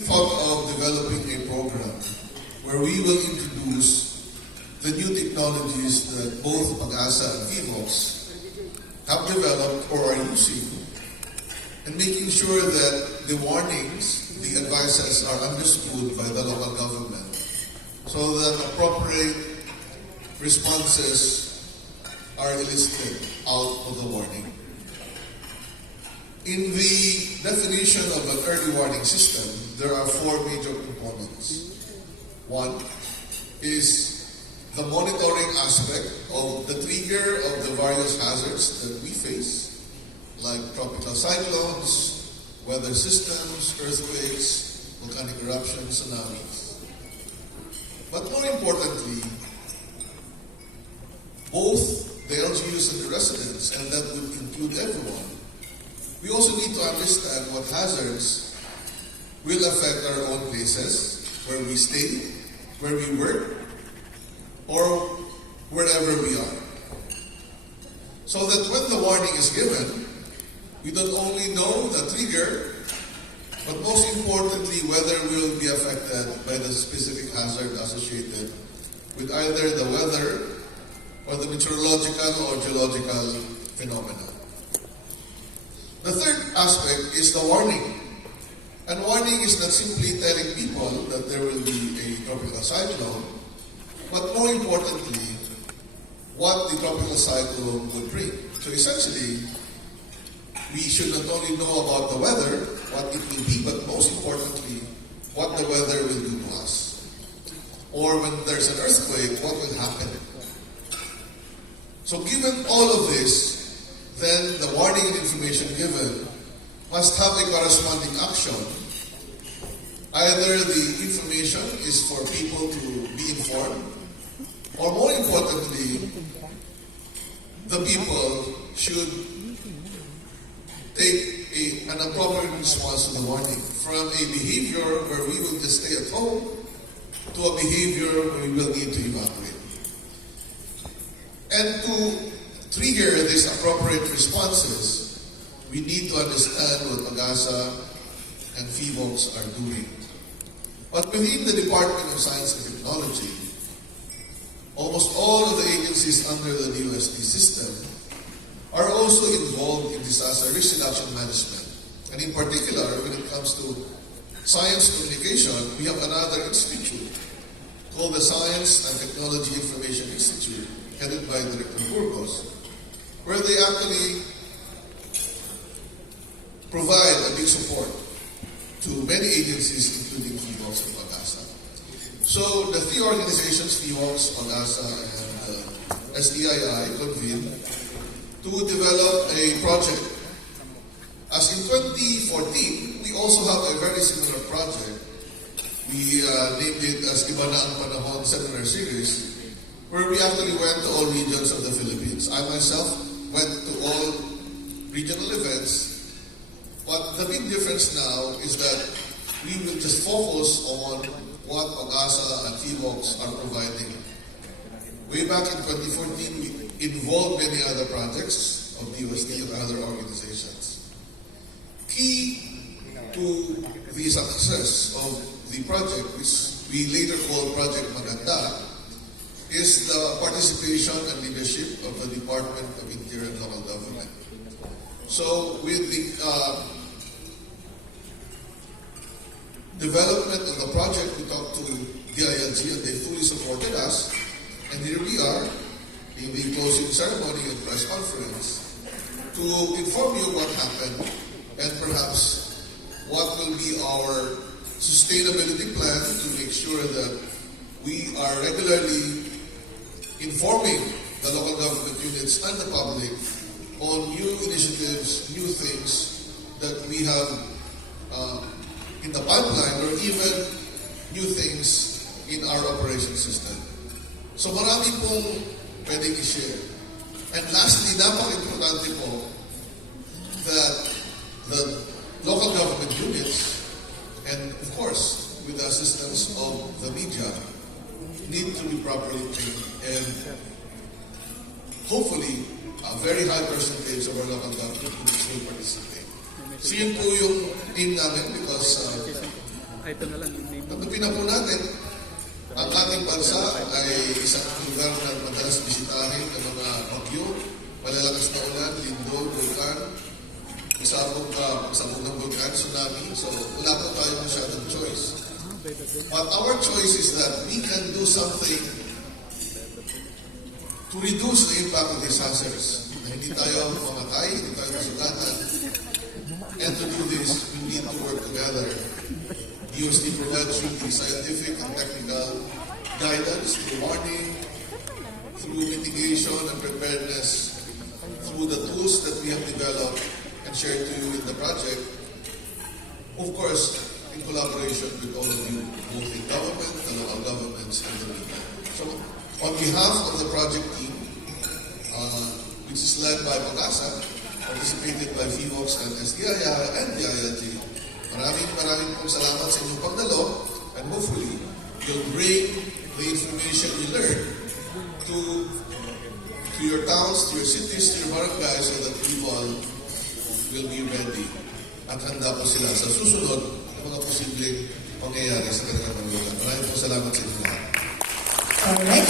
thought of developing a program where we will introduce the new technologies that both MAGHANDA and VIVOX have developed or are using, and making sure that the warnings, the advices are understood by the local government so that appropriate responses are elicited out of the warning. In the definition of an early warning system, there are four major components. One is the monitoring aspect of the trigger of the various hazards that we face, like tropical cyclones, weather systems, earthquakes, volcanic eruptions, tsunamis. But more importantly, both the LGUs and the residents, and that would include everyone, we also need to understand what hazards will affect our own places, where we stay, where we work, or wherever we are. So that when the warning is given, we don't only know the trigger, but most importantly, whether we will be affected by the specific hazard associated with either the weather or the meteorological or geological phenomena. The third aspect is the warning. And warning is not simply telling people that there will be a tropical cyclone, but more importantly, what the tropical cyclone would bring. So essentially, we should not only know about the weather, what it will be, but most importantly, what the weather will do to us. Or when there's an earthquake, what will happen? So given all of this, then the warning and information given must have a corresponding action. Either the information is for people to be informed, or more importantly, the people should take an appropriate response to the warning, from a behavior where we will just stay at home to a behavior where we will need to evacuate. And to trigger these appropriate responses, we need to understand what MAGHANDA and VIVOX are doing. But within the Department of Science and Technology, almost all of the agencies under the DOST system are also involved in disaster risk reduction management. And in particular, when it comes to science communication, we have another institute called the Science and Technology Information Institute, headed by Director Burgos, where they actually provide a big support to many agencies, including VIVOX and MAGHANDA. So the three organizations, VIVOX, MAGHANDA, and SDII, convened to develop a project. As in 2014, we also have a very similar project. We named it as Iba na ang Panahon Seminar Series, where we actually went to all regions of the Philippines. I myself went to all regional events, but the big difference now is that we will just focus on what MAGHANDA and VIVOX are providing. Way back in 2014, we involved many other projects of DOST and other organizations. Key to the success of the project, which we later called Project MAGHANDA, is the participation and leadership of the Department of Interior and Local Government. So with the development of the project, we talked to DILG and they fully supported us. And here we are in the closing ceremony and press conference to inform you what happened and perhaps what will be our sustainability plan to make sure that we are regularly informing the local government units and the public on new initiatives, new things that we have in the pipeline, or even new things in our operation system. So marami pong pwedeng i-share. And lastly, napaka-importante po that the local government units, and of course, with the assistance of the media, need to be properly trained, and hopefully a very high percentage of our local government units will participate. So yun po yung aim namin, because ito na lang. Tanggapin na po natin, ang ating bansa ay isang lugar na madalas bisitahin ng mga bagyo, malalakas na ulan, lindol, vulkan, pasabog ng vulkan, tsunami. So wala po tayo masyadong choice. But our choice is that we can do something to reduce the impact of disasters. Hindi tayo mamatay, hindi tayo masugatan. And to do this, we need to work together. DOST provides you the scientific and technical guidance through warning, through mitigation and preparedness, through the tools that we have developed and shared to you in the project. Of course, in collaboration with all of you, both in government, the local governments, and the media. So, on behalf of the project team, which is led by MAGHANDA7, participated by VWOX and SDII and the ILG, maraming pong salamat sa inyong pagdalo, and hopefully, you'll bring the information you learn to your towns, to your cities, to your barangays, so that people will be ready at handa po sila sa susunod ng mga posibleng pangyayari sa kanilang lugar. Maraming po salamat sa inyo lahat. Alright.